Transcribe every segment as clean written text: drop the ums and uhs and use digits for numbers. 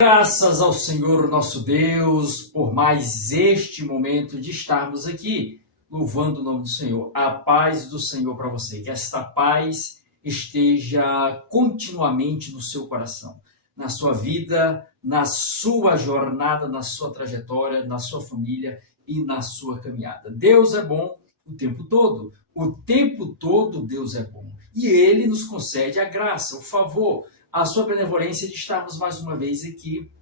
Graças ao Senhor nosso Deus por mais este momento de estarmos aqui, louvando o nome do Senhor. A paz do Senhor para você, que esta paz esteja continuamente no seu coração, na sua vida, na sua jornada, na sua trajetória, na sua família e na sua caminhada. Deus é bom o tempo todo Deus é bom. E Ele nos concede a graça, o favor, a sua benevolência de estarmos mais uma vez aqui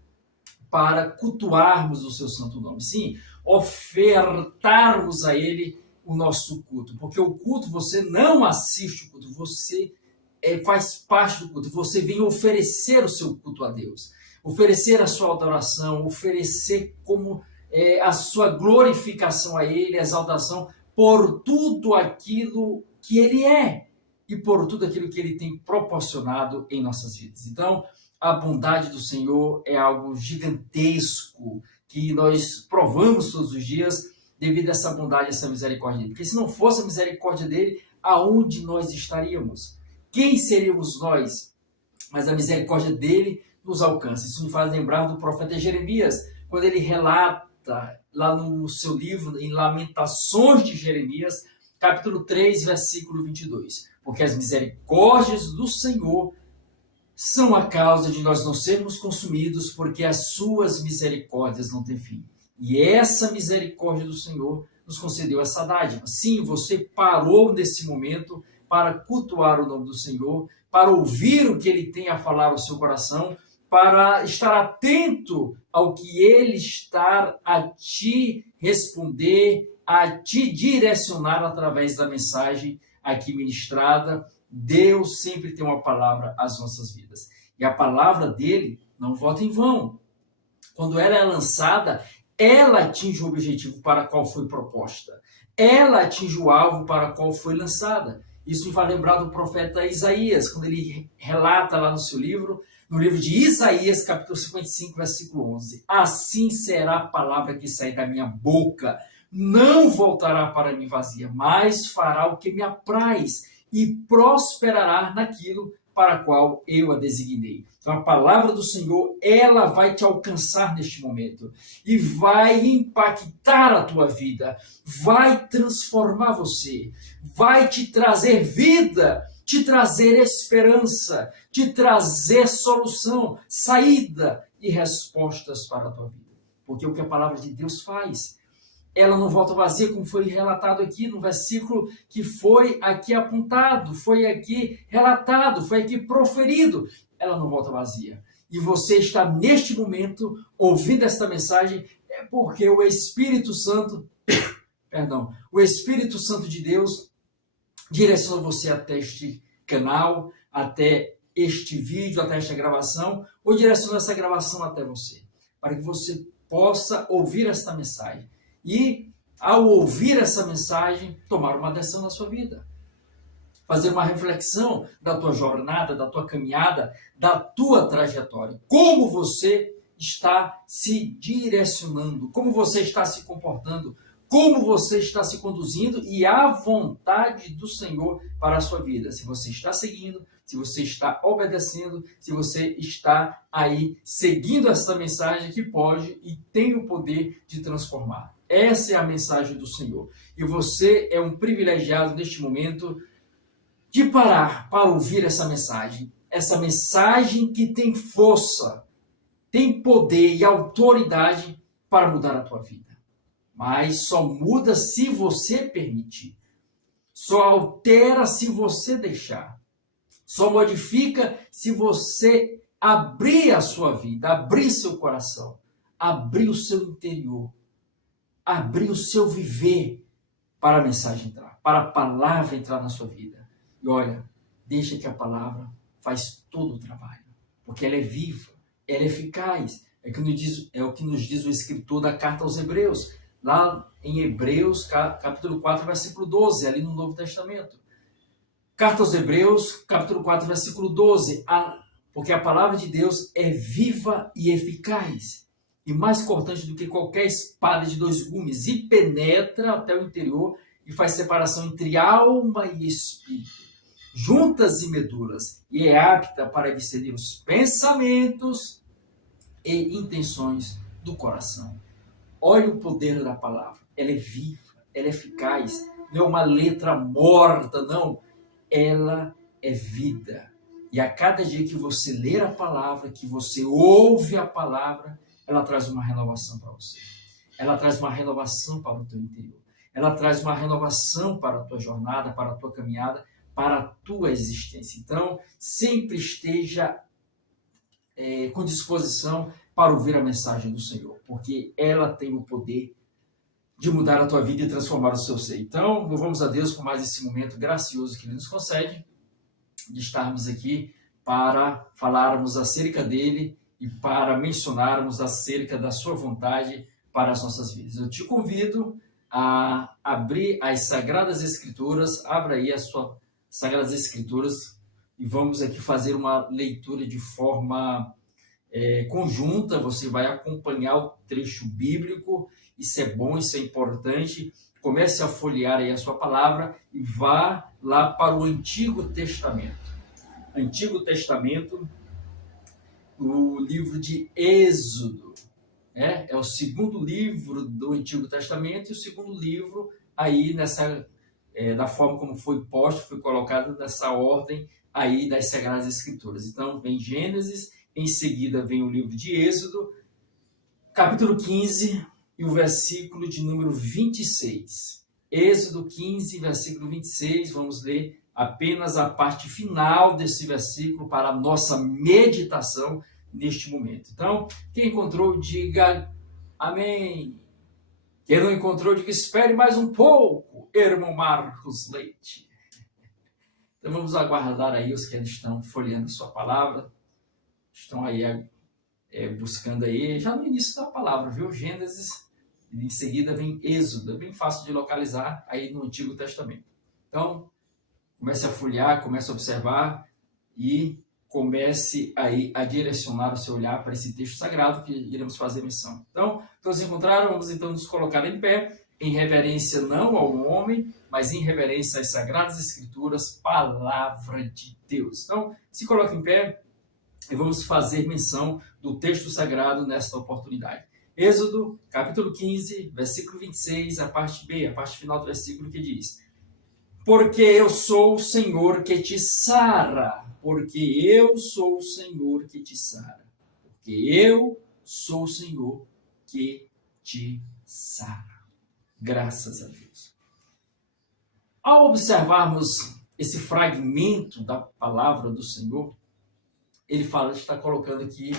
para cultuarmos o seu santo nome. Sim, ofertarmos a Ele o nosso culto, porque o culto, você não assiste o culto, você faz parte do culto, você vem oferecer o seu culto a Deus, oferecer a sua adoração, oferecer como a sua glorificação a Ele, a exaltação por tudo aquilo que Ele é e por tudo aquilo que Ele tem proporcionado em nossas vidas. Então, a bondade do Senhor é algo gigantesco que nós provamos todos os dias devido a essa bondade, essa misericórdia dele. Porque se não fosse a misericórdia dele, aonde nós estaríamos? Quem seríamos nós? Mas a misericórdia dele nos alcança. Isso me faz lembrar do profeta Jeremias, quando ele relata lá no seu livro, em Lamentações de Jeremias, capítulo 3, versículo 22. Porque as misericórdias do Senhor são a causa de nós não sermos consumidos, porque as suas misericórdias não têm fim. E essa misericórdia do Senhor nos concedeu essa dádiva. Sim, você parou nesse momento para cultuar o nome do Senhor, para ouvir o que Ele tem a falar ao seu coração, para estar atento ao que Ele está a te responder, a te direcionar através da mensagem aqui ministrada. Deus sempre tem uma palavra às nossas vidas. E a palavra dele não volta em vão. Quando ela é lançada, ela atinge o objetivo para o qual foi proposta. Ela atinge o alvo para o qual foi lançada. Isso me faz lembrar do profeta Isaías, quando ele relata lá no seu livro, no livro de Isaías, capítulo 55, versículo 11. Assim será a palavra que sair da minha boca. Não voltará para mim vazia, mas fará o que me apraz e prosperará naquilo para qual eu a designei. Então a palavra do Senhor, ela vai te alcançar neste momento e vai impactar a tua vida, vai transformar você, vai te trazer vida, te trazer esperança, te trazer solução, saída e respostas para a tua vida. Porque o que a palavra de Deus faz, ela não volta vazia, como foi relatado aqui no versículo que foi aqui apontado, foi aqui relatado, foi aqui proferido. Ela não volta vazia. E você está neste momento ouvindo esta mensagem, é porque o Espírito Santo, o Espírito Santo de Deus direciona você até este canal, até este vídeo, até esta gravação, ou direciona essa gravação até você, para que você possa ouvir esta mensagem. E, ao ouvir essa mensagem, tomar uma decisão na sua vida. Fazer uma reflexão da tua jornada, da tua caminhada, da tua trajetória. Como você está se direcionando, como você está se comportando, como você está se conduzindo e a vontade do Senhor para a sua vida. Se você está seguindo, se você está obedecendo, se você está aí seguindo essa mensagem que pode e tem o poder de transformar. Essa é a mensagem do Senhor. E você é um privilegiado neste momento de parar para ouvir essa mensagem. Essa mensagem que tem força, tem poder e autoridade para mudar a tua vida. Mas só muda se você permitir. Só altera se você deixar. Só modifica se você abrir a sua vida, abrir seu coração, abrir o seu interior, abrir o seu viver para a mensagem entrar, para a palavra entrar na sua vida. E olha, deixa que a palavra faz todo o trabalho, porque ela é viva, ela é eficaz. É o que nos diz o escritor da carta aos Hebreus, lá em Hebreus, capítulo 4, versículo 12, ali no Novo Testamento. Carta aos Hebreus, capítulo 4, versículo 12. Porque a palavra de Deus é viva e eficaz, e mais cortante do que qualquer espada de 2 gumes, e penetra até o interior e faz separação entre alma e espírito, juntas e medulas, e é apta para discernir os pensamentos e intenções do coração. Olha o poder da palavra. Ela é viva, ela é eficaz. Não é uma letra morta, não. Ela é vida. E a cada dia que você ler a palavra, que você ouve a palavra, ela traz uma renovação para você. Ela traz uma renovação para o teu interior. Ela traz uma renovação para a tua jornada, para a tua caminhada, para a tua existência. Então, sempre esteja com disposição para ouvir a mensagem do Senhor, porque ela tem o poder de mudar a tua vida e transformar o seu ser. Então, louvamos a Deus por mais esse momento gracioso que Ele nos concede, de estarmos aqui para falarmos acerca dEle e para mencionarmos acerca da sua vontade para as nossas vidas. Eu te convido a abrir as Sagradas Escrituras, abra aí as suas Sagradas Escrituras e vamos aqui fazer uma leitura de forma conjunta. Você vai acompanhar o trecho bíblico, isso é bom, isso é importante. Comece a folhear aí a sua palavra e vá lá para o Antigo Testamento. Antigo Testamento, o livro de Êxodo. É o segundo livro do Antigo Testamento e o segundo livro aí da forma como foi posto, foi colocado nessa ordem aí das Sagradas Escrituras. Então, vem Gênesis, em seguida vem o livro de Êxodo, capítulo 15 e o versículo de número 26. Êxodo 15, versículo 26, vamos ler apenas a parte final desse versículo para a nossa meditação neste momento. Então, quem encontrou, diga amém. Quem não encontrou, diga espere mais um pouco, irmão Marcos Leite. Então, vamos aguardar aí os que estão folheando sua palavra, estão aí buscando aí, já no início da palavra, viu? Gênesis, e em seguida vem Êxodo, é bem fácil de localizar aí no Antigo Testamento. Então, comece a folhear, comece a observar e comece aí a direcionar o seu olhar para esse texto sagrado que iremos fazer menção. Então, todos encontraram? Vamos então nos colocar em pé, em reverência não ao homem, mas em reverência às Sagradas Escrituras, palavra de Deus. Então, se coloque em pé e vamos fazer menção do texto sagrado nesta oportunidade. Êxodo, capítulo 15, versículo 26, a parte B, a parte final do versículo que diz: porque eu sou o Senhor que te sara. Porque eu sou o Senhor que te sara. Porque eu sou o Senhor que te sara. Graças a Deus. Ao observarmos esse fragmento da palavra do Senhor, ele está colocando aqui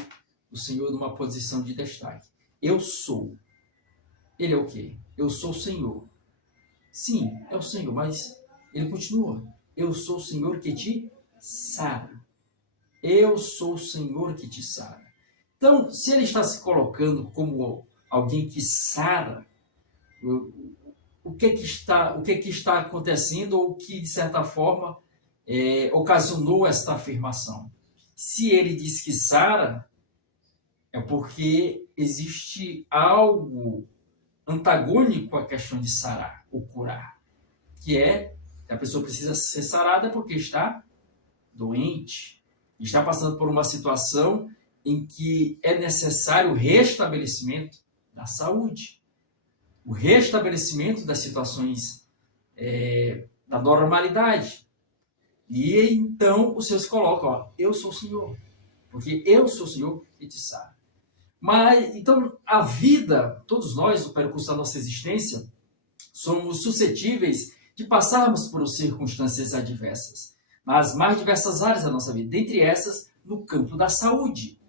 o Senhor numa posição de destaque. Eu sou. Ele é o quê? Eu sou o Senhor. Sim, é o Senhor, mas ele continua. Eu sou o Senhor que te sara. Eu sou o Senhor que te sara. Então, se ele está se colocando como alguém que sara, o que está acontecendo ou que, de certa forma, ocasionou esta afirmação? Se ele diz que sara, é porque existe algo antagônico à questão de sarar, ou curar, que é a pessoa precisa ser sarada porque está doente, está passando por uma situação em que é necessário o restabelecimento da saúde, o restabelecimento das situações da normalidade. E então o Senhor se coloca, eu sou o Senhor, porque eu sou o Senhor que te sara. Mas, então, a vida, todos nós, no percurso da nossa existência, somos suscetíveis de passarmos por circunstâncias adversas, nas mais diversas áreas da nossa vida, dentre essas, no campo da saúde.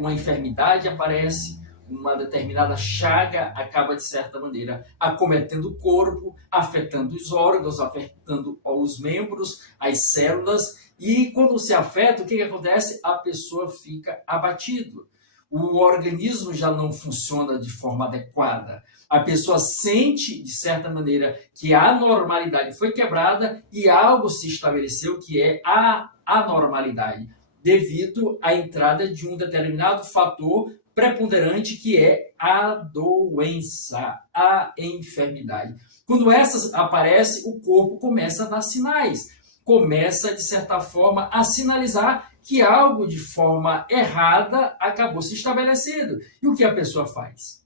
Uma enfermidade aparece, uma determinada chaga acaba, de certa maneira, acometendo o corpo, afetando os órgãos, afetando os membros, as células, e quando se afeta, o que acontece? A pessoa fica abatida. O organismo já não funciona de forma adequada. A pessoa sente, de certa maneira, que a normalidade foi quebrada e algo se estabeleceu que é a anormalidade, devido à entrada de um determinado fator preponderante que é a doença, a enfermidade. Quando essas aparecem, o corpo começa a dar sinais, começa, de certa forma, a sinalizar que algo de forma errada acabou se estabelecendo. E o que a pessoa faz?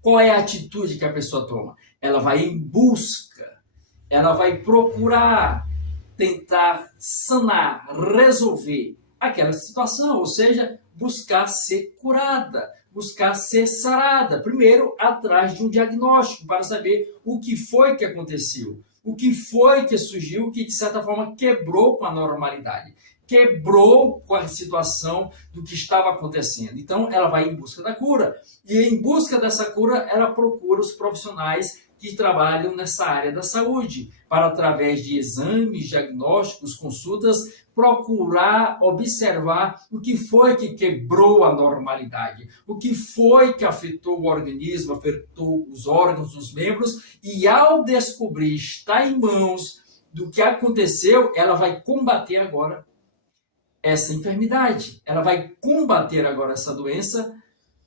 Qual é a atitude que a pessoa toma? Ela vai em busca, ela vai procurar tentar sanar, resolver aquela situação, ou seja, buscar ser curada, buscar ser sarada. Primeiro, atrás de um diagnóstico, para saber o que foi que aconteceu, o que foi que surgiu, que de certa forma quebrou com a normalidade, quebrou com a situação do que estava acontecendo. Então, ela vai em busca da cura. E em busca dessa cura, ela procura os profissionais que trabalham nessa área da saúde, para, através de exames, diagnósticos, consultas, procurar observar o que foi que quebrou a normalidade, o que foi que afetou o organismo, afetou os órgãos, os membros, e ao descobrir, está em mãos do que aconteceu, ela vai combater agora essa enfermidade, ela vai combater agora essa doença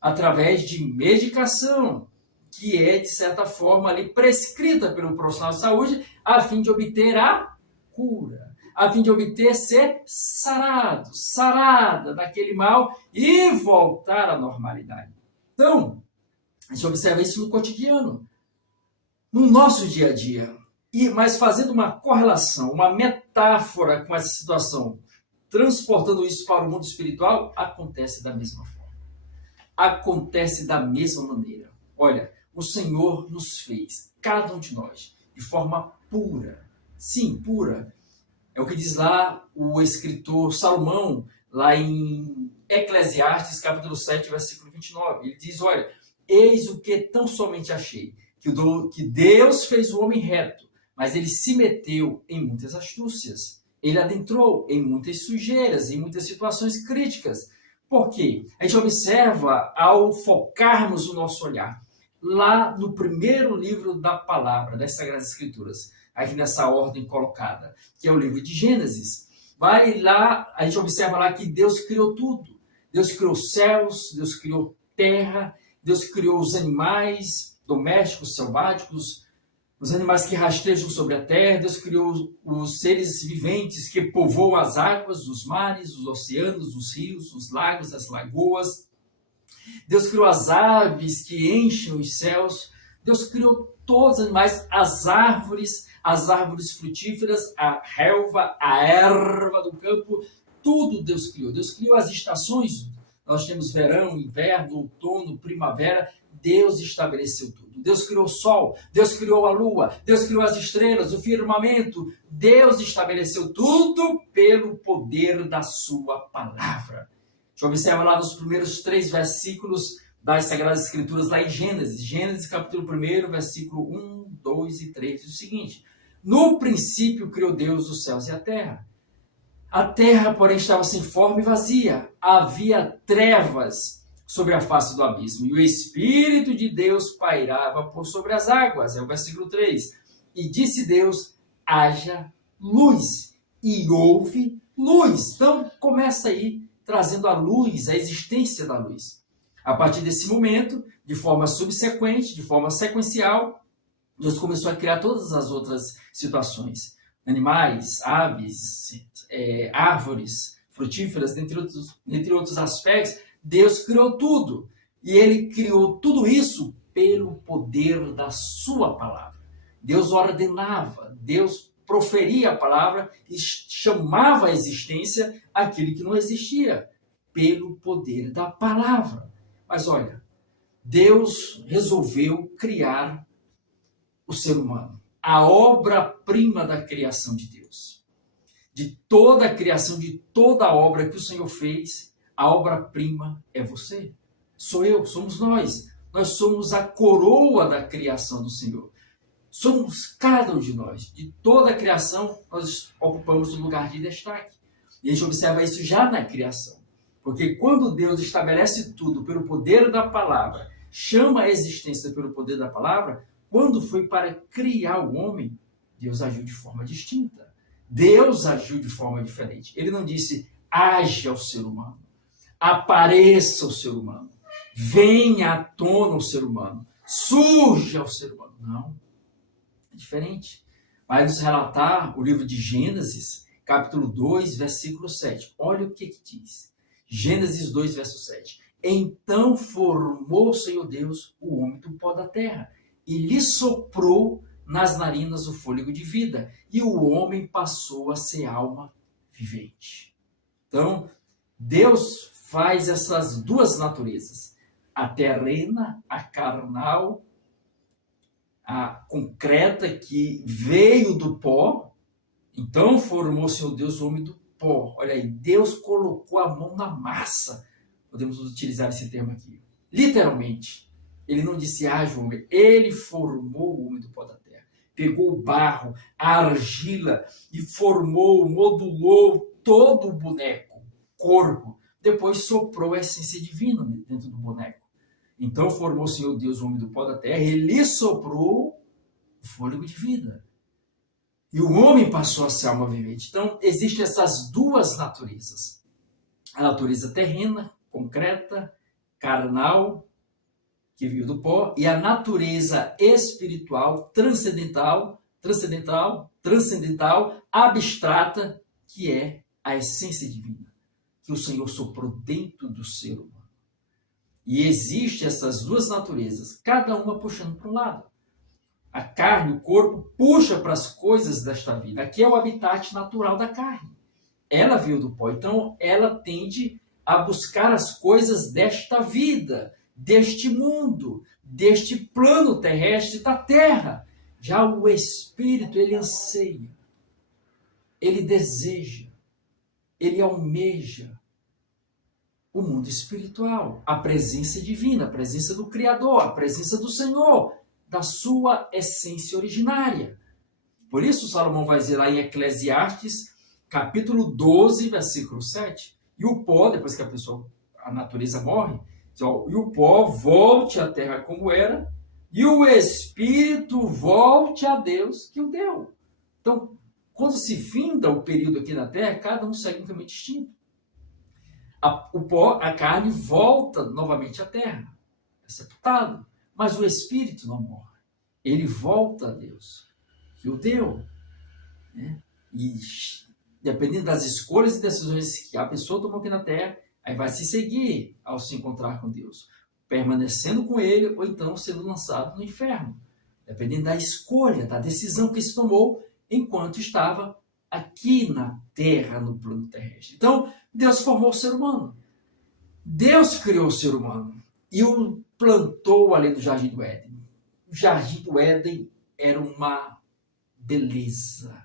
através de medicação, que é, de certa forma, ali prescrita pelo profissional de saúde, a fim de obter a cura, a fim de obter ser sarado, sarada daquele mal e voltar à normalidade. Então, a gente observa isso no cotidiano, no nosso dia a dia. Mas fazendo uma correlação, uma metáfora com essa situação, transportando isso para o mundo espiritual, acontece da mesma forma. Acontece da mesma maneira. Olha, o Senhor nos fez, cada um de nós, de forma pura. Sim, pura. É o que diz lá o escritor Salomão, lá em Eclesiastes, capítulo 7, versículo 29. Ele diz, olha, eis o que tão somente achei, que Deus fez o homem reto, mas ele se meteu em muitas astúcias. Ele adentrou em muitas sujeiras, em muitas situações críticas. Por quê? A gente observa, ao focarmos o nosso olhar, lá no primeiro livro da palavra, das Sagradas Escrituras, aqui nessa ordem colocada, que é o livro de Gênesis, vai lá, a gente observa lá que Deus criou tudo. Deus criou os céus, Deus criou terra, Deus criou os animais domésticos, selváticos, os animais que rastejam sobre a terra, Deus criou os seres viventes que povoam as águas, os mares, os oceanos, os rios, os lagos, as lagoas. Deus criou as aves que enchem os céus. Deus criou todos os animais, as árvores frutíferas, a relva, a erva do campo, tudo Deus criou. Deus criou as estações. Nós temos verão, inverno, outono, primavera. Deus estabeleceu tudo. Deus criou o sol, Deus criou a lua, Deus criou as estrelas, o firmamento. Deus estabeleceu tudo pelo poder da sua palavra. A gente observa lá nos primeiros 3 versículos das Sagradas Escrituras, lá em Gênesis. Gênesis, capítulo 1, versículo 1, 2 e 3. Diz o seguinte: no princípio criou Deus os céus e a terra. A terra, porém, estava sem forma e vazia. Havia trevas sobre a face do abismo, e o Espírito de Deus pairava por sobre as águas. É o versículo 3. E disse Deus, haja luz, e houve luz. Então, começa aí trazendo a luz, a existência da luz. A partir desse momento, de forma subsequente, de forma sequencial, Deus começou a criar todas as outras situações. Animais, aves, árvores frutíferas, dentre outros aspectos. Deus criou tudo. E ele criou tudo isso pelo poder da sua palavra. Deus ordenava, Deus proferia a palavra e chamava à existência aquilo que não existia, pelo poder da palavra. Mas olha, Deus resolveu criar o ser humano, a obra-prima da criação de Deus. De toda a criação, de toda a obra que o Senhor fez, a obra-prima é você, sou eu, somos nós. Nós somos a coroa da criação do Senhor. Somos cada um de nós. De toda a criação, nós ocupamos um lugar de destaque. E a gente observa isso já na criação. Porque quando Deus estabelece tudo pelo poder da palavra, chama a existência pelo poder da palavra, quando foi para criar o homem, Deus agiu de forma distinta. Deus agiu de forma diferente. Ele não disse, haja o ser humano. Apareça o ser humano, venha à tona o ser humano, surja o ser humano. Não, é diferente. Vai nos relatar o livro de Gênesis capítulo 2, versículo 7. Olha o que diz. Gênesis 2, verso 7. Então formou o Senhor Deus o homem do pó da terra e lhe soprou nas narinas o fôlego de vida, e o homem passou a ser alma vivente. Então, Deus faz essas duas naturezas, a terrena, a carnal, a concreta, que veio do pó. Então formou o Senhor Deus o homem do pó. Olha aí, Deus colocou a mão na massa. Podemos utilizar esse termo aqui. Literalmente. Ele não disse, haja o homem. Ele formou o homem do pó da terra. Pegou o barro, a argila e formou, modulou todo o boneco, corpo. Depois soprou a essência divina dentro do boneco. Então formou o Senhor Deus o homem do pó da terra. Ele soprou o fôlego de vida. E o homem passou a ser alma vivente. Então, existem essas duas naturezas. A natureza terrena, concreta, carnal, que veio do pó, e a natureza espiritual, transcendental, abstrata, que é a essência divina, que o Senhor soprou dentro do ser humano. E existem essas duas naturezas, cada uma puxando para um lado. A carne, o corpo, puxa para as coisas desta vida. Aqui é o habitat natural da carne. Ela veio do pó, então ela tende a buscar as coisas desta vida, deste mundo, deste plano terrestre da terra. Já o espírito, ele anseia, ele deseja, ele almeja o mundo espiritual, a presença divina, a presença do Criador, a presença do Senhor, da sua essência originária. Por isso Salomão vai dizer lá em Eclesiastes, capítulo 12, versículo 7, e o pó, depois que a natureza morre, diz, ó, e o pó volte à terra como era, e o espírito volte a Deus que o deu. Então, quando se finda o período aqui na terra, cada um segue um caminho distinto. O pó, a carne, volta novamente à terra, é sepultado. Mas o espírito não morre. Ele volta a Deus, que o deu. Né? E dependendo das escolhas e decisões que a pessoa tomou aqui na terra, aí vai se seguir ao se encontrar com Deus, permanecendo com ele ou então sendo lançado no inferno. Dependendo da escolha, da decisão que se tomou enquanto estava aqui na terra, no plano terrestre. Então, Deus formou o ser humano. Deus criou o ser humano e o plantou ali no Jardim do Éden. O Jardim do Éden era uma beleza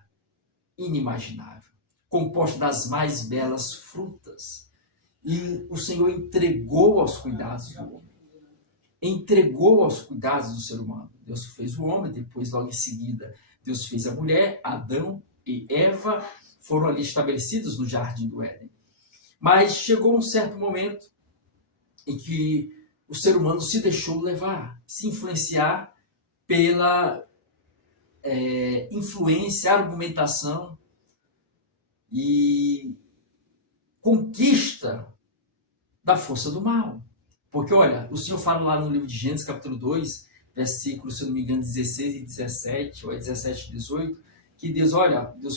inimaginável, composta das mais belas frutas. E o Senhor entregou aos cuidados do homem. Entregou aos cuidados do ser humano. Deus fez o homem, depois, logo em seguida, Deus fez a mulher, Adão e Eva foram ali estabelecidos no Jardim do Éden. Mas chegou um certo momento em que o ser humano se deixou levar, se influenciar pela influência, argumentação e conquista da força do mal. Porque, olha, o Senhor fala lá no livro de Gênesis, capítulo 2, versículos, se eu não me engano, 16 e 17, ou 17 e 18, que Deus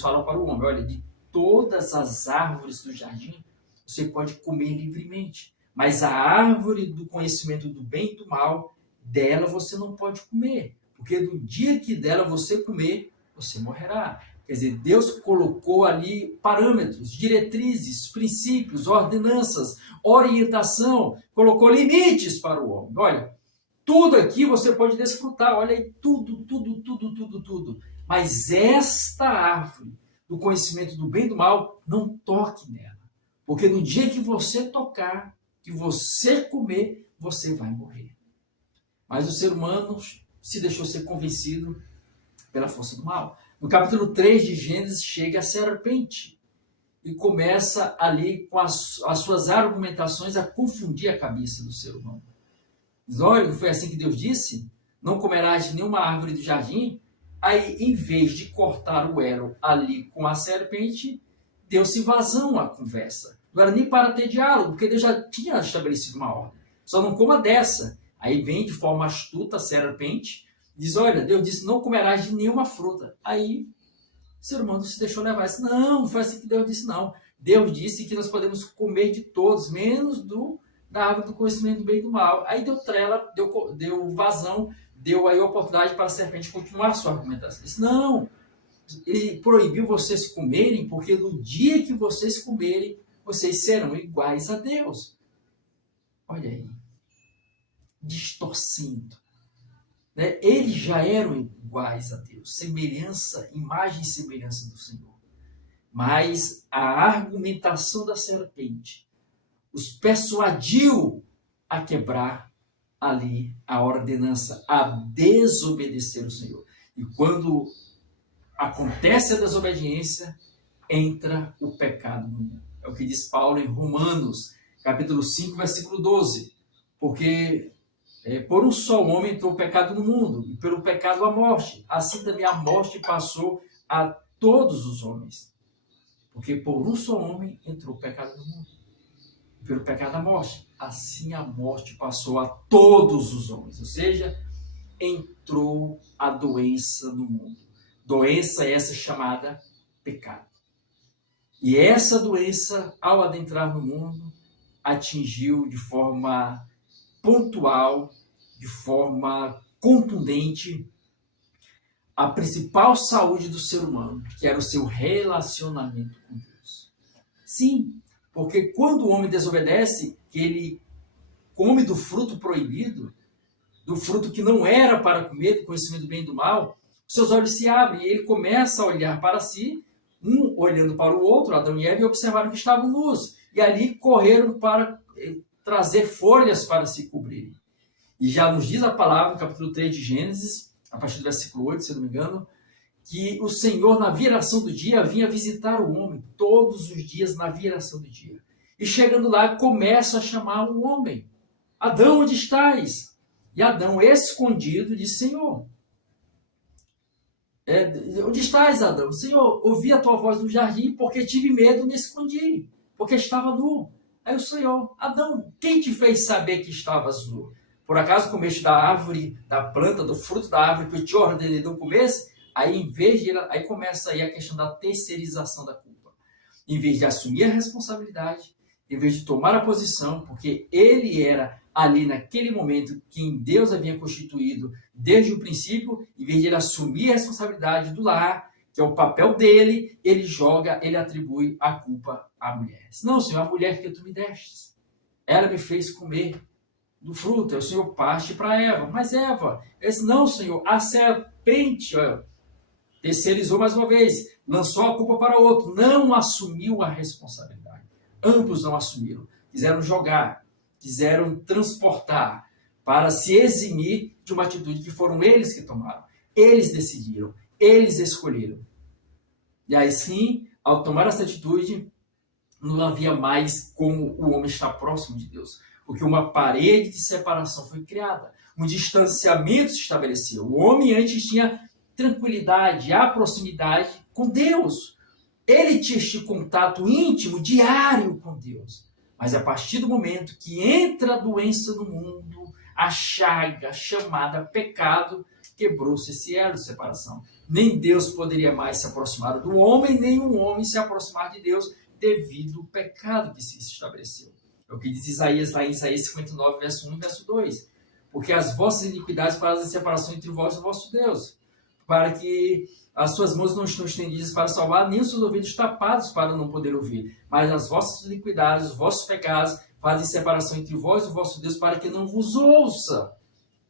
fala para o homem, olha, de todas as árvores do jardim, você pode comer livremente. Mas a árvore do conhecimento do bem e do mal, dela você não pode comer. Porque no dia que dela você comer, você morrerá. Quer dizer, Deus colocou ali parâmetros, diretrizes, princípios, ordenanças, orientação, colocou limites para o homem. Olha, tudo aqui você pode desfrutar, olha aí, tudo. Mas esta árvore do conhecimento do bem e do mal, não toque nela. Porque no dia que você tocar, que você comer, você vai morrer. Mas o ser humano se deixou ser convencido pela força do mal. No capítulo 3 de Gênesis, chega a serpente e começa ali com as suas argumentações a confundir a cabeça do ser humano. Diz, olha, não foi assim que Deus disse? Não comerás de nenhuma árvore do jardim? Aí, em vez de cortar o elo ali com a serpente, deu-se vazão à conversa. Não era nem para ter diálogo, porque Deus já tinha estabelecido uma ordem. Só não coma dessa. Aí vem de forma astuta a serpente, diz, olha, Deus disse, não comerás de nenhuma fruta. Aí ser humano se deixou levar. Disse, não foi assim que Deus disse, não. Deus disse que nós podemos comer de todos, menos da árvore do conhecimento do bem e do mal. Aí deu trela, deu vazão, deu aí oportunidade para a serpente continuar a sua argumentação. Disse, não, ele proibiu vocês comerem, porque no dia que vocês comerem, vocês serão iguais a Deus. Olha aí, distorcendo. Né? Eles já eram iguais a Deus, semelhança, imagem e semelhança do Senhor. Mas a argumentação da serpente os persuadiu a quebrar ali a ordenança, a desobedecer o Senhor. E quando acontece a desobediência, entra o pecado no mundo. É o que diz Paulo em Romanos, capítulo 5, versículo 12. Porque por um só homem entrou o pecado no mundo, e pelo pecado a morte. Assim também a morte passou a todos os homens. Porque por um só homem entrou o pecado no mundo. E pelo pecado a morte. Assim a morte passou a todos os homens. Ou seja, entrou a doença no mundo. Doença essa chamada pecado. E essa doença, ao adentrar no mundo, atingiu de forma pontual, de forma contundente, a principal saúde do ser humano, que era o seu relacionamento com Deus. Sim, porque quando o homem desobedece, que ele come do fruto proibido, do fruto que não era para comer, do conhecimento do bem e do mal, seus olhos se abrem e ele começa a olhar para si, um olhando para o outro, Adão e Eva, e observaram que estavam nus. E ali correram para trazer folhas para se cobrirem. E já nos diz a palavra, no capítulo 3 de Gênesis, a partir do versículo 8, se não me engano, que o Senhor, na viração do dia, vinha visitar o homem, todos os dias na viração do dia. E chegando lá, começa a chamar o homem. Adão, onde estás? E Adão, escondido, disse, Senhor, onde estás, Adão? Senhor, ouvi a tua voz no jardim, porque tive medo, me escondi, porque estava nu. Aí o Senhor, Adão, quem te fez saber que estavas nu? Por acaso comeste da árvore, da planta, do fruto da árvore que eu te ordenei não comesse? Aí, aí começa aí a questão da terceirização da culpa. Em vez de assumir a responsabilidade, em vez de tomar a posição, porque ele era ali naquele momento quem Deus havia constituído desde o princípio, em vez de ele assumir a responsabilidade do lar, que é o papel dele, ele atribui a culpa à mulher. Não, Senhor, a mulher que tu me destes, ela me fez comer do fruto, o Senhor parte para Eva. Mas Eva, ele disse, não, Senhor, a serpente, terceirizou mais uma vez, lançou a culpa para o outro, não assumiu a responsabilidade. Ambos não assumiram, quiseram jogar, quiseram transportar para se eximir de uma atitude que foram eles que tomaram. Eles decidiram, eles escolheram. E aí sim, ao tomar essa atitude, não havia mais como o homem estar próximo de Deus. Porque uma parede de separação foi criada. Um distanciamento se estabeleceu. O homem antes tinha tranquilidade, a proximidade com Deus. Ele tinha este contato íntimo, diário com Deus. Mas a partir do momento que entra a doença no mundo, a chaga chamada pecado, quebrou-se esse elo de separação. Nem Deus poderia mais se aproximar do homem, nem o homem se aproximar de Deus devido ao pecado que se estabeleceu. É o que diz Isaías lá em Isaías 59, verso 1 e verso 2. Porque as vossas iniquidades fazem separação entre vós e o vosso Deus, para que as suas mãos não estão estendidas para salvar, nem os seus ouvidos tapados para não poder ouvir. Mas as vossas iniquidades, os vossos pecados, fazem separação entre vós e o vosso Deus, para que não vos ouça.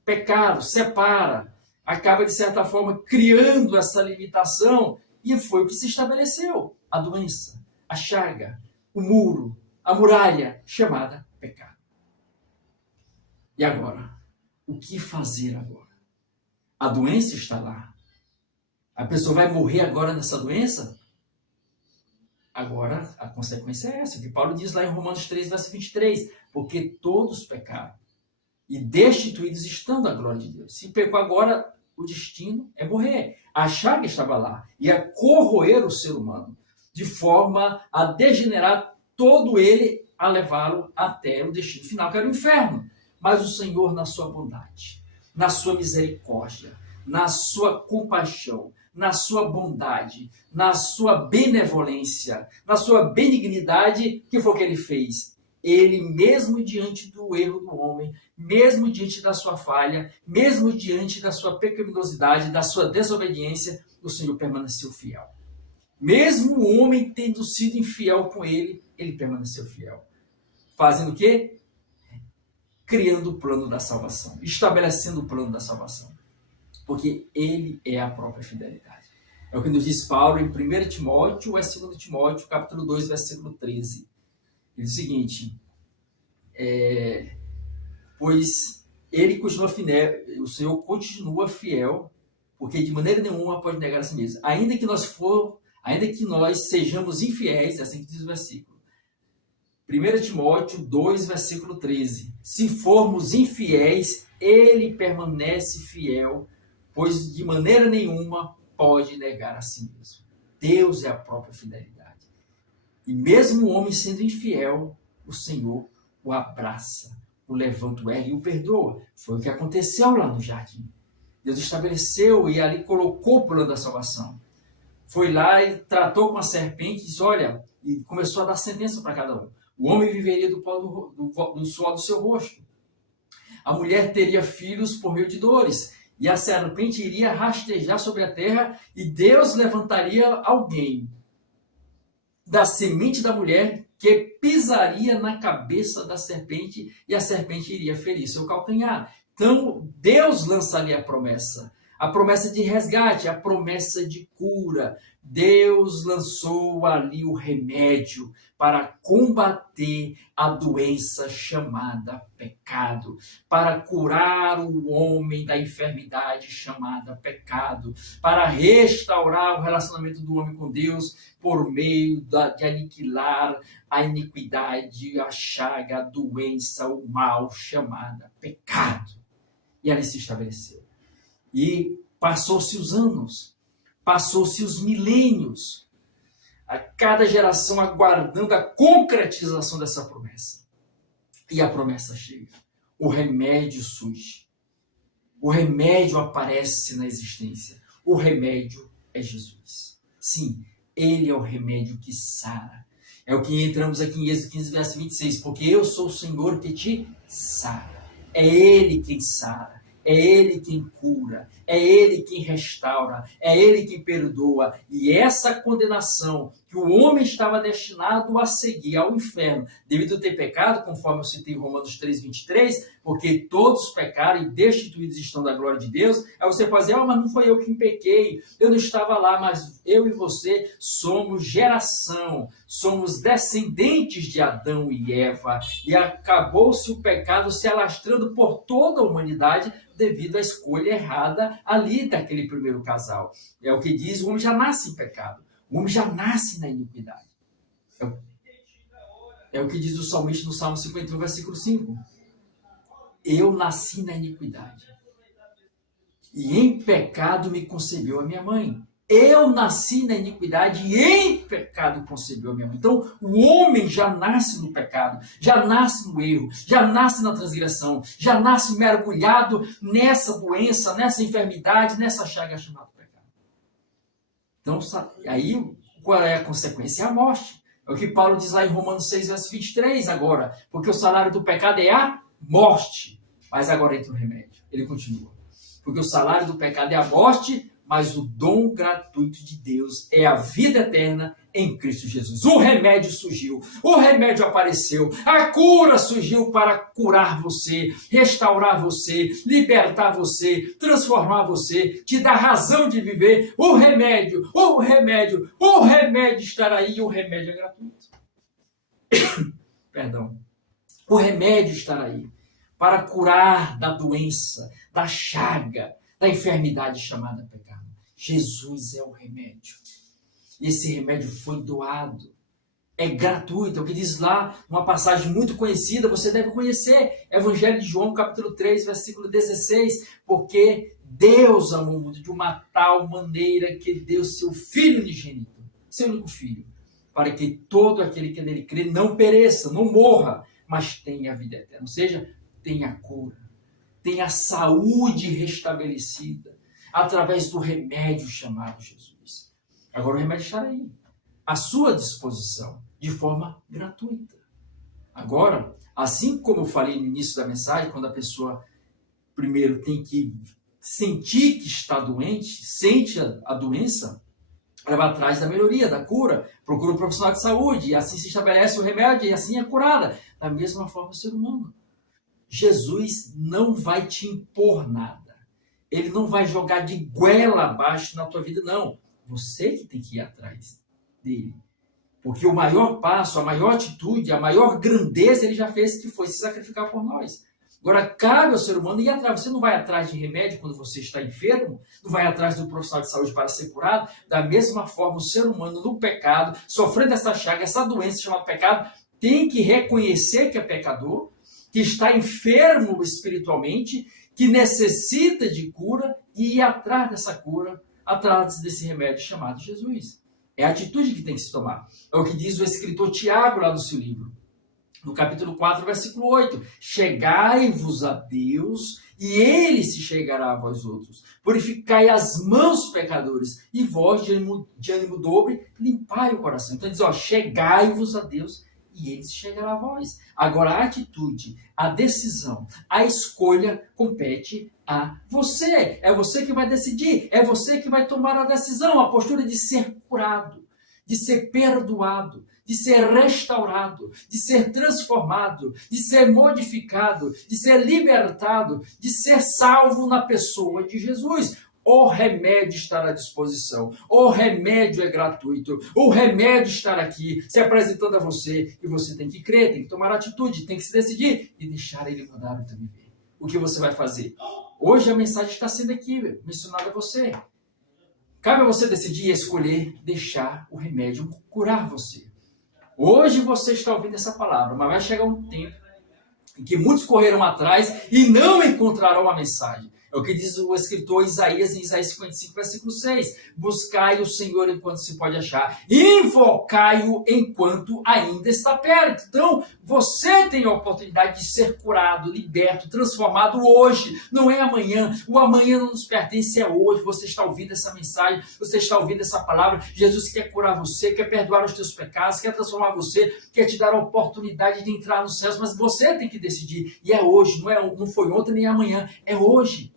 Pecado, separa. Acaba, de certa forma, criando essa limitação, e foi o que se estabeleceu. A doença, a chaga, o muro, a muralha chamada pecado. E agora? O que fazer agora? A doença está lá. A pessoa vai morrer agora nessa doença? Agora, a consequência é essa, que Paulo diz lá em Romanos 3, verso 23. Porque todos pecaram e destituídos estão da glória de Deus. Se pecou agora, o destino é morrer. A chaga estava lá, ia corroer o ser humano, de forma a degenerar todo ele, a levá-lo até o destino final, que era o inferno. Mas o Senhor, na sua bondade, na sua misericórdia, na sua compaixão, na sua bondade, na sua benevolência, na sua benignidade, que foi o que ele fez? Ele, mesmo diante do erro do homem, mesmo diante da sua falha, mesmo diante da sua pecaminosidade, da sua desobediência, o Senhor permaneceu fiel. Mesmo o homem tendo sido infiel com ele, ele permaneceu fiel. Fazendo o quê? Criando o plano da salvação, estabelecendo o plano da salvação. Porque ele é a própria fidelidade. É o que nos diz Paulo em 1 Timóteo ou 2 Timóteo, capítulo 2, versículo 13. Ele diz o seguinte, pois ele continua fiel, o Senhor continua fiel, porque de maneira nenhuma pode negar a si mesmo. Ainda que nós sejamos infiéis, é assim que diz o versículo. 1 Timóteo 2, versículo 13. Se formos infiéis, ele permanece fiel, pois de maneira nenhuma pode negar a si mesmo. Deus é a própria fidelidade. E mesmo o homem sendo infiel, o Senhor o abraça, o levanta, o ergue e o perdoa. Foi o que aconteceu lá no jardim. Deus estabeleceu e ali colocou o plano da salvação. Foi lá e tratou com a serpente e disse, olha, e começou a dar sentença para cada um. O homem viveria do pó do suor do seu rosto. A mulher teria filhos por meio de dores. E a serpente iria rastejar sobre a terra e Deus levantaria alguém da semente da mulher que pisaria na cabeça da serpente e a serpente iria ferir seu calcanhar. Então, Deus lançaria a promessa de resgate, a promessa de cura. Deus lançou ali o remédio para combater a doença chamada pecado, para curar o homem da enfermidade chamada pecado, para restaurar o relacionamento do homem com Deus por meio de aniquilar a iniquidade, a chaga, a doença, o mal chamada pecado. E ali se estabeleceu. E passou-se os anos, passou-se os milênios, a cada geração aguardando a concretização dessa promessa. E a promessa chega. O remédio surge. O remédio aparece na existência. O remédio é Jesus. Sim, ele é o remédio que sara. É o que entramos aqui em Êxodo 15, verso 26. Porque eu sou o Senhor que te sara. É ele quem sara. É ele quem cura, é ele quem restaura, é ele quem perdoa. E essa condenação que o homem estava destinado a seguir ao inferno, devido a ter pecado, conforme eu citei em Romanos 3, 23, porque todos pecaram e destituídos estão da glória de Deus. Aí você pode dizer, mas não foi eu quem pequei, eu não estava lá, mas eu e você somos geração, somos descendentes de Adão e Eva, e acabou-se o pecado se alastrando por toda a humanidade, devido à escolha errada ali daquele primeiro casal. É o que diz, o homem já nasce em pecado. O homem já nasce na iniquidade. É o que diz o salmista no Salmo 51, versículo 5. Eu nasci na iniquidade. E em pecado me concebeu a minha mãe. Eu nasci na iniquidade e em pecado concebeu a minha mãe. Então, o homem já nasce no pecado, já nasce no erro, já nasce na transgressão, já nasce mergulhado nessa doença, nessa enfermidade, nessa chaga chamada pecado. Então, aí, qual é a consequência? É a morte. É o que Paulo diz lá em Romanos 6, verso 23 agora. Porque o salário do pecado é a morte. Mas agora entra o remédio. Ele continua. Porque o salário do pecado é a morte, mas o dom gratuito de Deus é a vida eterna em Cristo Jesus. O remédio surgiu, o remédio apareceu, a cura surgiu para curar você, restaurar você, libertar você, transformar você, te dar razão de viver. O remédio estará aí e o remédio é gratuito. Perdão. O remédio estará aí para curar da doença, da chaga, da enfermidade chamada pecado. Jesus é o remédio. Esse remédio foi doado. É gratuito. É o que diz lá, uma passagem muito conhecida, você deve conhecer. Evangelho de João, capítulo 3, versículo 16. Porque Deus amou o mundo de uma tal maneira que deu seu Filho unigênito, seu único Filho, para que todo aquele que nele crê não pereça, não morra, mas tenha a vida eterna. Ou seja, tenha a cura, tenha a saúde restabelecida. através do remédio chamado Jesus. Agora o remédio está aí, à sua disposição, de forma gratuita. Agora, assim como eu falei no início da mensagem, quando a pessoa primeiro tem que sentir que está doente, sente a doença, ela vai atrás da melhoria, da cura, procura um profissional de saúde, e assim se estabelece o remédio, e assim é curada. Da mesma forma o ser humano. Jesus não vai te impor nada. Ele não vai jogar de goela abaixo na tua vida, não. Você que tem que ir atrás dele. Porque o maior passo, a maior atitude, a maior grandeza ele já fez, que foi se sacrificar por nós. Agora, cabe ao ser humano ir atrás. Você não vai atrás de remédio quando você está enfermo, não vai atrás do profissional de saúde para ser curado. Da mesma forma, o ser humano no pecado, sofrendo essa chaga, essa doença chamada pecado, tem que reconhecer que é pecador, que está enfermo espiritualmente, que necessita de cura e ir atrás dessa cura, atrás desse remédio chamado Jesus. É a atitude que tem que se tomar. É o que diz o escritor Tiago lá no seu livro. No capítulo 4, versículo 8. Chegai-vos a Deus, e Ele se chegará a vós outros. Purificai as mãos, pecadores, e vós, de ânimo dobre, limpai o coração. Então ele diz, chegai-vos a Deus, e Ele se chegará a vós. Agora a atitude, a decisão, a escolha compete a você. É você que vai decidir, é você que vai tomar a decisão, a postura de ser curado, de ser perdoado, de ser restaurado, de ser transformado, de ser modificado, de ser libertado, de ser salvo na pessoa de Jesus. O remédio está à disposição, o remédio é gratuito, o remédio está aqui, se apresentando a você, e você tem que crer, tem que tomar atitude, tem que se decidir e deixar ele mudar o teu viver. O que você vai fazer? Hoje a mensagem está sendo aqui, mencionada a você. Cabe a você decidir e escolher deixar o remédio curar você. Hoje você está ouvindo essa palavra, mas vai chegar um tempo em que muitos correram atrás e não encontrarão a mensagem. É o que diz o escritor Isaías em Isaías 55, versículo 6. Buscai o Senhor enquanto se pode achar. Invocai-o enquanto ainda está perto. Então, você tem a oportunidade de ser curado, liberto, transformado hoje. Não é amanhã. O amanhã não nos pertence, é hoje. Você está ouvindo essa mensagem, você está ouvindo essa palavra. Jesus quer curar você, quer perdoar os teus pecados, quer transformar você, quer te dar a oportunidade de entrar nos céus. Mas você tem que decidir. E é hoje, não foi ontem nem amanhã. É hoje.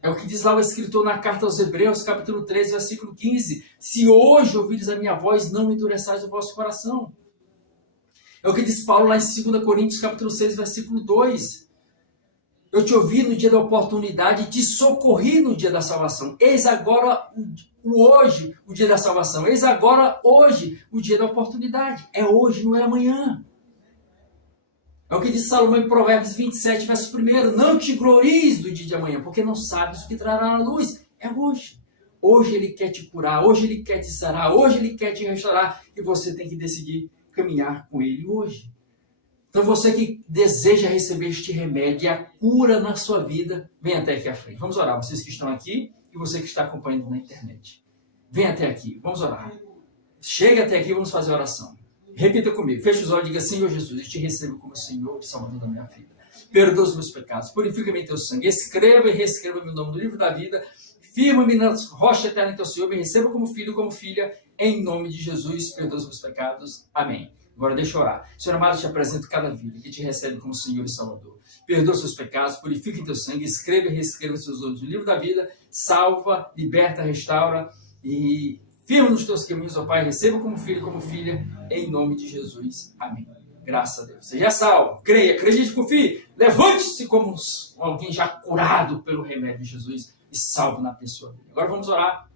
É o que diz lá o escritor na carta aos Hebreus, capítulo 13, versículo 15. Se hoje ouvires a minha voz, não endureçais o vosso coração. É o que diz Paulo lá em 2 Coríntios, capítulo 6, versículo 2. Eu te ouvi no dia da oportunidade e te socorri no dia da salvação. Eis agora hoje o dia da salvação. Eis agora hoje o dia da oportunidade. É hoje, não é amanhã. É o que diz Salomão em Provérbios 27, verso 1. Não te glories do dia de amanhã, porque não sabes o que trará a luz. É hoje. Hoje Ele quer te curar, hoje Ele quer te sarar, hoje Ele quer te restaurar. E você tem que decidir caminhar com Ele hoje. Então você que deseja receber este remédio e a cura na sua vida, vem até aqui à frente. Vamos orar, vocês que estão aqui e você que está acompanhando na internet. Vem até aqui, vamos orar. Chega até aqui, vamos fazer a oração. Repita comigo, feche os olhos e diga, Senhor Jesus, eu te recebo como Senhor e Salvador da minha vida. Perdoa os meus pecados, purifica-me em teu sangue, escreva e reescreva meu nome no livro da vida, firma-me na rocha eterna em teu Senhor, me receba como filho, como filha, em nome de Jesus, perdoa os meus pecados. Amém. Agora deixa eu orar. Senhor amado, eu te apresento cada vida que te recebe como Senhor e Salvador. Perdoa os seus pecados, purifica em teu sangue, escreva e reescreva os seus nomes no livro da vida, salva, liberta, restaura e firma nos teus caminhos, ó Pai, receba como filho, como filha, em nome de Jesus. Amém. Graças a Deus. Seja salvo, creia, acredite, confie, levante-se como alguém já curado pelo remédio de Jesus e salvo na pessoa dele. Agora vamos orar.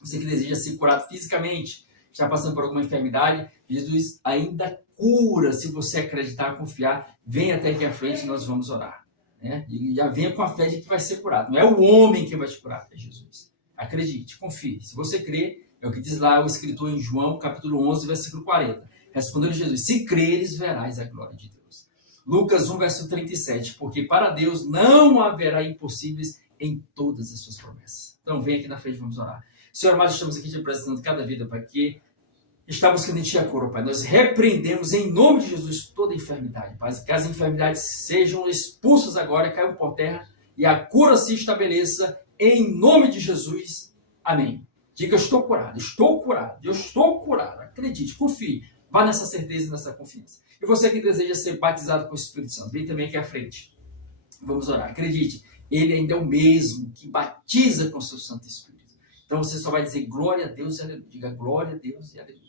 Você que deseja ser curado fisicamente, está passando por alguma enfermidade, Jesus ainda cura. Se você acreditar, confiar, vem até aqui à frente e nós vamos orar. Né? E já venha com a fé de que vai ser curado. Não é o homem que vai te curar, é Jesus. Acredite, confie. Se você crê, é o que diz lá o escritor em João, capítulo 11, versículo 40. Respondeu Jesus, se creres, verás a glória de Deus. Lucas 1, verso 37. Porque para Deus não haverá impossíveis em todas as suas promessas. Então vem aqui na frente, vamos orar. Senhor amado, estamos aqui te apresentando cada vida, Pai, que está buscando em Ti a cura, Pai. Nós repreendemos em nome de Jesus toda enfermidade, Pai. Que as enfermidades sejam expulsas agora, caiam por terra e a cura se estabeleça em nome de Jesus. Amém. Diga, eu estou curado, eu estou curado. Acredite, confie. Vá nessa certeza e nessa confiança. E você que deseja ser batizado com o Espírito Santo, vem também aqui à frente. Vamos orar. Acredite, Ele ainda é o mesmo que batiza com o seu Santo Espírito. Então você só vai dizer glória a Deus e aleluia. Diga glória a Deus e aleluia.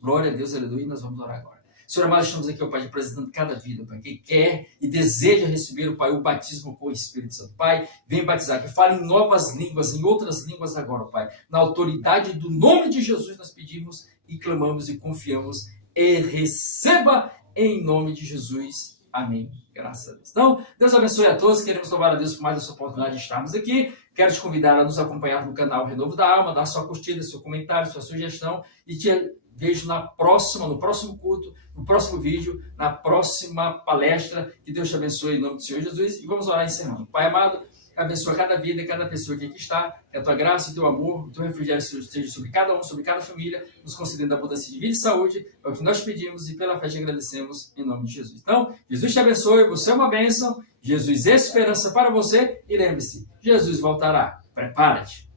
Glória a Deus e aleluia. E nós vamos orar agora. Senhor amado, estamos aqui, ó Pai, apresentando cada vida, Pai, que quer e deseja receber, ó Pai, o batismo com o Espírito Santo. Pai, vem batizar, que fale em novas línguas, em outras línguas agora, ó Pai. Na autoridade do nome de Jesus nós pedimos e clamamos e confiamos. E receba em nome de Jesus. Amém. Graças a Deus. Então, Deus abençoe a todos. Queremos louvar a Deus por mais essa oportunidade de estarmos aqui. Quero te convidar a nos acompanhar no canal Renovo da Alma, dar sua curtida, seu comentário, sua sugestão e te vejo no próximo culto, no próximo vídeo, na próxima palestra. Que Deus te abençoe em nome do Senhor Jesus. E vamos orar encerrando. Pai amado, abençoa cada vida e cada pessoa que aqui está. Que a tua graça, o teu amor, o teu refrigério esteja sobre cada um, sobre cada família, nos concedendo abundância de vida e saúde. É o que nós pedimos e pela fé te agradecemos em nome de Jesus. Então, Jesus te abençoe, você é uma bênção. Jesus é esperança para você. E lembre-se, Jesus voltará. Prepara-te.